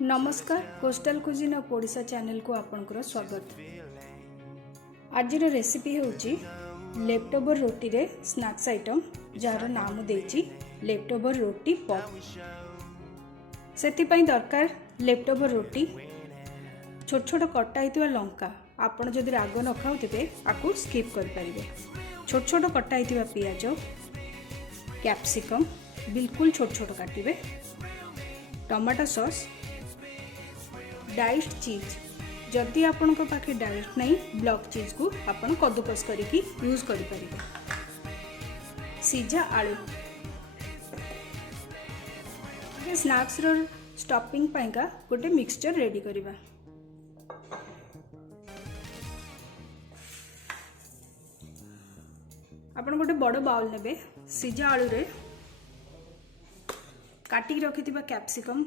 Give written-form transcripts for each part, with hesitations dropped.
नमस्कार coastal cuisine और Odisha channel को आपनकर स्वागत। आज रेसिपी होची लेफ्टओवर रोटी रे स्नैक्स आइटम जार नाम देची लेफ्टओवर रोटी पॉप। सेति पई दरकार लेफ्टओवर रोटी, छोट छोट कटा हितवा लंका, आपण जदि राग न खाउथिबे आकु स्किप कर परिबे। छोट छोट कटा हितवा पियाज, कैप्सिकम बिल्कुल छोट छोट काटिबे, टमाटो सॉस, डाइस्ड चीज, जदि आपण को पाखे डाइस्ड नहीं ब्लॉक चीज को आपण कद्दूकस करिकी यूज करि परिबे। सीझा आलू स्नैक्स रो स्टफिंग पाइका गोटे मिक्सचर रेडी करिबा। आपण गोटे बड़ बाउल नेबे, सीझा आलू रे काटी रखिथिबा कैप्सिकम,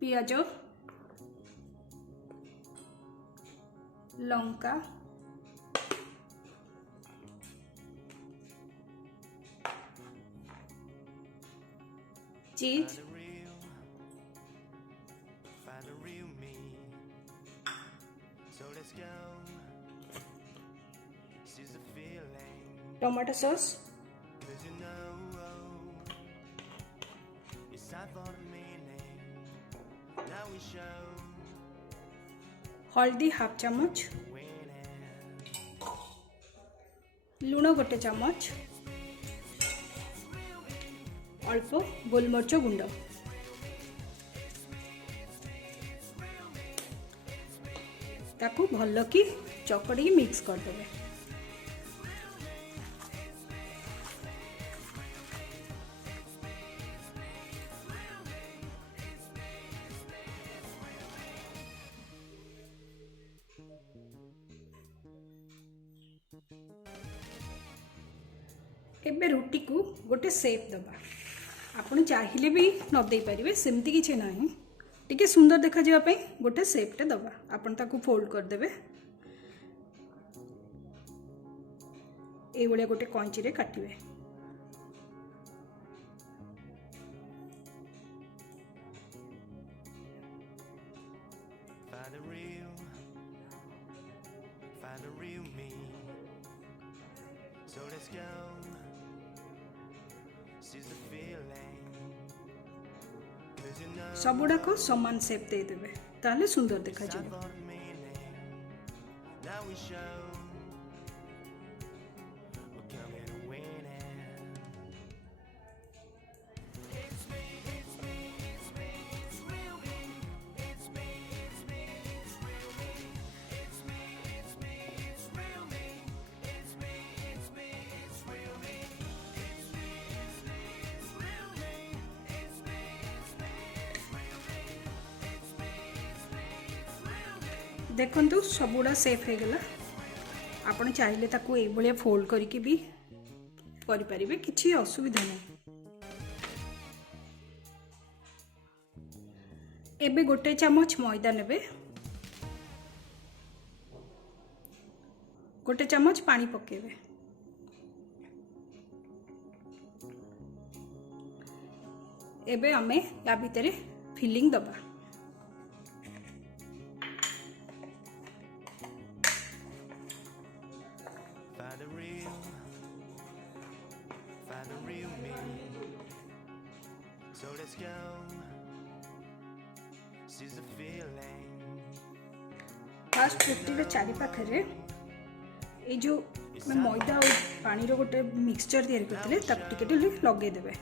पियाज, लंका, चीज, टमाटो सॉस, हल्दी हाफ चम्मच, लुण गोटे चम्मच, अल्प गोलमरिच गुंड, ताकू भल कि चकड़ी मिक्स कर देबे। एबे रोटी को गोटे शेप दबा। आपण चाहिए भी न दे पारिबे, सेमती किछि नाही, टिके सुंदर देखा जिवा पई गोटे शेप टे दबा। आपण ताकू फोल्ड कर देबे, ए बळे गोटे कंची रे काटिबे। सबुड़ा को समान शेप दे देबे, ताले सुंदर देखा जाए। देखंतु सबुड़ा सेफ हो गला। आपण चाहिए ताकू ए बळे फोल्ड करके भी करि परिबे, किछि असुविधा नहीं। एबे गोटे चम्मच मैदा नेबे, गोटे चम्मच पानी पकेबे, एबे हमें या भितरे फिलिंग दबा। फास्ट रोटी चारि पाखे ये जो मैदा और पानी रो गोटे मिक्सचर तैयारी करते ताक टिके लगे देबे।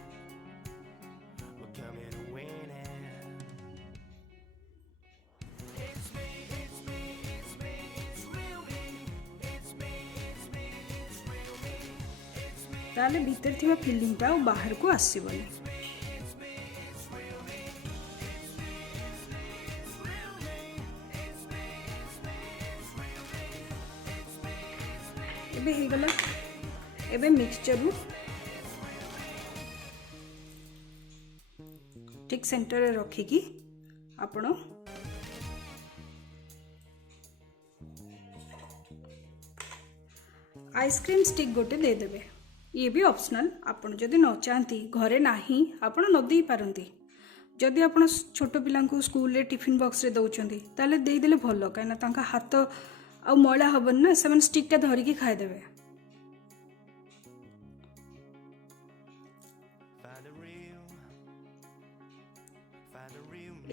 ताले भीतर थिबा फिलिंगटा बाहर को आसीबनी। एबे हे गला। एबे मिक्सचर रु ठीक सेंटर रे रखिकी आपण आइसक्रीम स्टिक गोटे देदेवे ये भी ऑप्शनल आपण जदि न चाहती घरे नाही आपण न दे पारंती जदि आपण छोट पिला स्कूल रे टिफिन बॉक्स रे दउचंती ताले दे देले भलो काइना तांका हाथ आ मैला हबन ना से स्टिक टा धरिकी खाइदेवे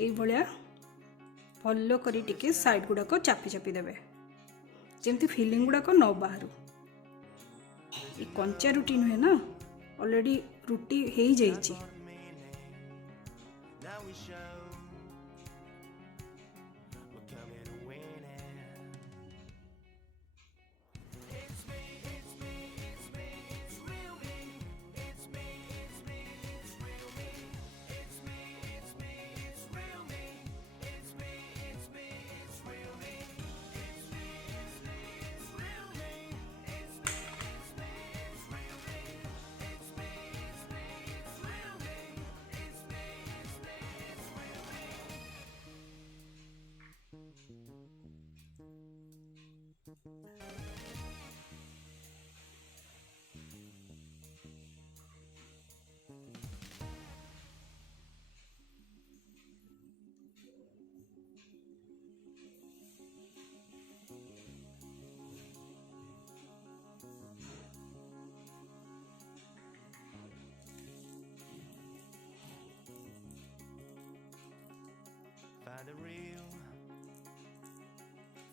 ये भलिया भलो करी टिके साइड गुड़ाक चापी चापी देवे जेमती फिलिंग गुड़ाक न बाहर ये कंचा रुटी नुहे ना ऑलरेडी रुटी हो जाइए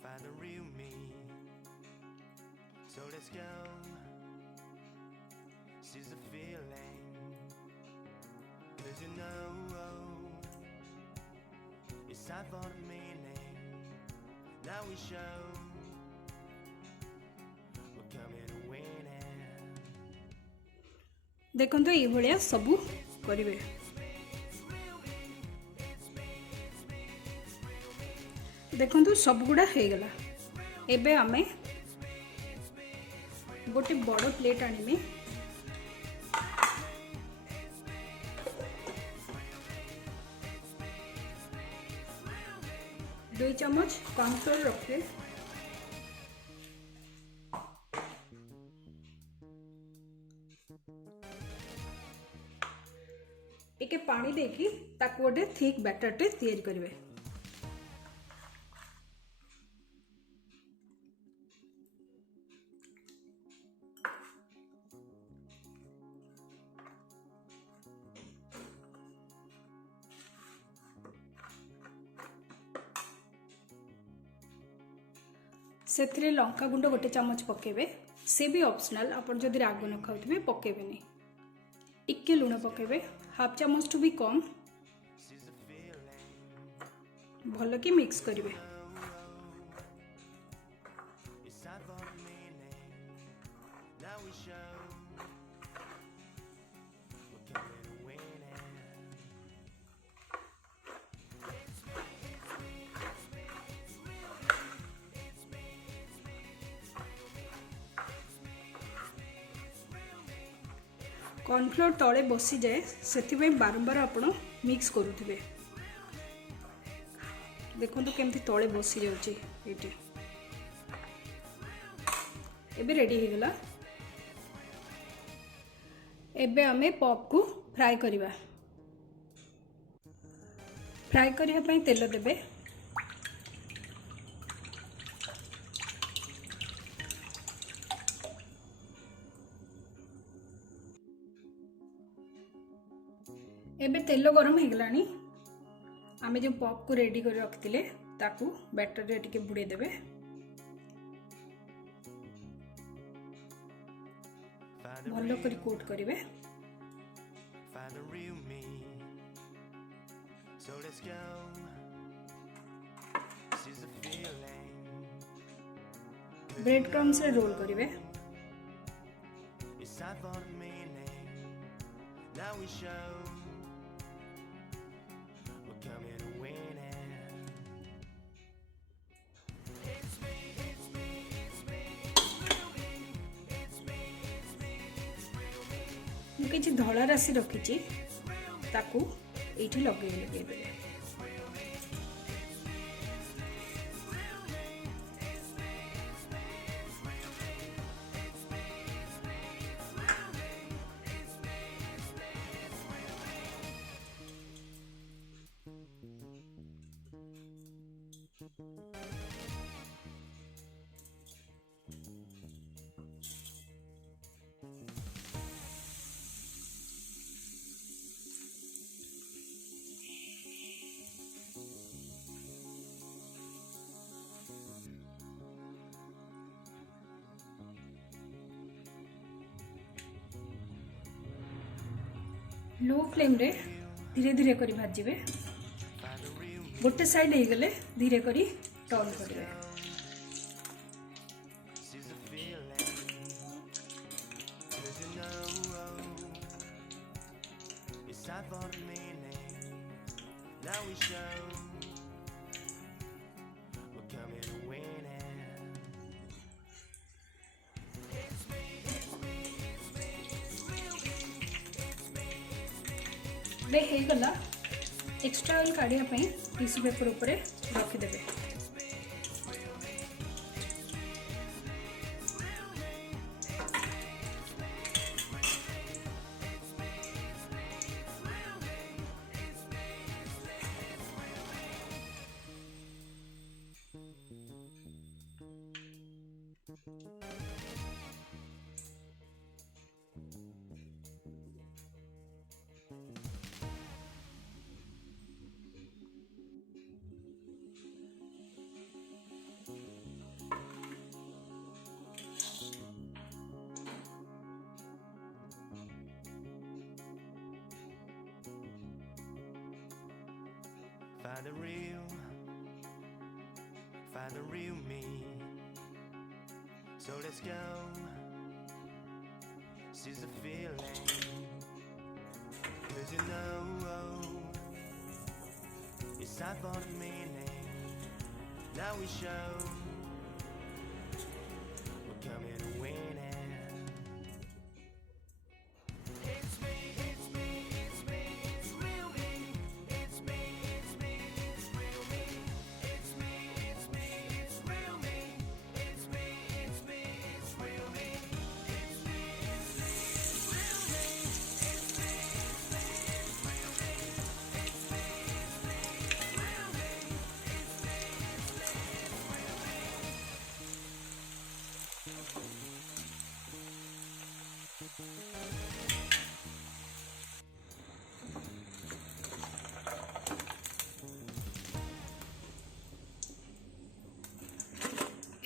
Find the real me. So let's go. Seize the feeling. 'Cause you know it's time for the meaning. Now we show we're coming to win it. देखो तो ये भलिया सबू करिवे देखो सब गुड़ा हो गला एबे आमे गोटे बड़ प्लेट आनिमे दो चम्मच कॉर्नफ्लोर रखे टिके पानी देकी ताको गोटे थिक बैटर टे तैयारी करिवे से लंका गुंड गोटे चम्मच पकेबे से भी ऑप्शनल आप जदि राग न खाऊे पकेबेनी टिके लुण पकेबे हाफ चम्मच टू भी कम भल कि मिक्स करिवे कॉर्नफ्लोर तले बसी जाए से बारंबार आपण मिक्स करुवे देखो तो केमती तले बसी जाउची एटी एबे रेडी हो गला एबे आमे पॉप को फ्राई करिवा फ्राई करिया पई तेल देबे एबे तेल गरम हो गलानी आमे जो पॉप को रेडी कर रखिले ताकू बैटर रे टिके बुड़े देबे भलो करी कोट करिवे ब्रेड क्रम्स रे रोल करिवे किसी धला राशि रखी ताकू ये लगे देवे लो फ्लेम रे धीरे धीरे करी भाजिबे। गोटे साइड हो गले धीरे करी टर्न करिवे। Now we show we're coming to win it. बे हे गला एक्स्ट्रा ऑयल काढ़िया पई टिश्यू पेपर ऊपर रखी देबे। Find the real me. So let's go. Seize the feeling. 'Cause you know it's time for the meaning. Now we show we're coming to win it.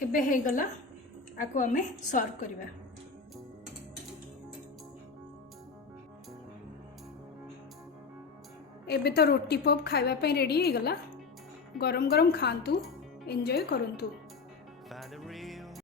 एबे हे गला आको आमे सर्व करिवा। एबे तो रोटी पॉप खाइबा पे रेडी हो गला। गरम गरम खांतु एंजॉय करंतु। Find the real